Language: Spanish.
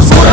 basura.